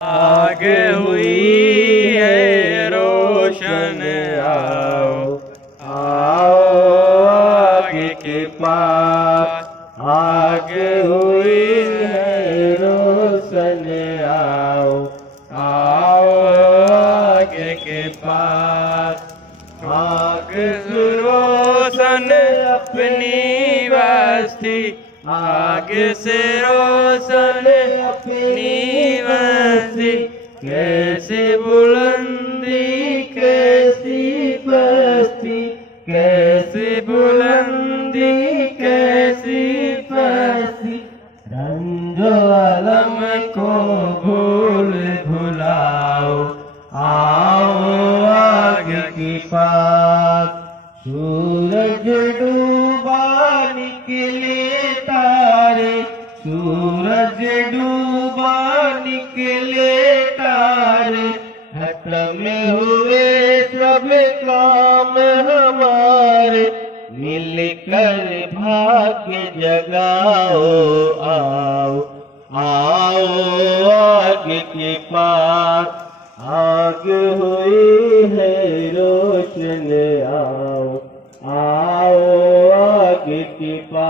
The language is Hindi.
आगे हुई है रोशन, आओ आओ आगे के पास। आगे हुई है रोशन, आओ आओ आगे के पास। आगे रोशन अपनी बस्ती, आगे से रोशन अपनी बस्ती। कैसी बुलंदी कैसी बस्ती, कैसी बुलंदी कैसी बस्ती। रंजो अलम को भूल भुलाओ, आओ आगे की पास। सूरज डूबा निकले तारे, सूरज डूबा निकले तारे। खत्म हुए सब काम हमारे, मिलकर भाग्य जगाओ, आओ आओ आगे के पास। आगे हुई है रोशन, आओ आओ आगे के पास।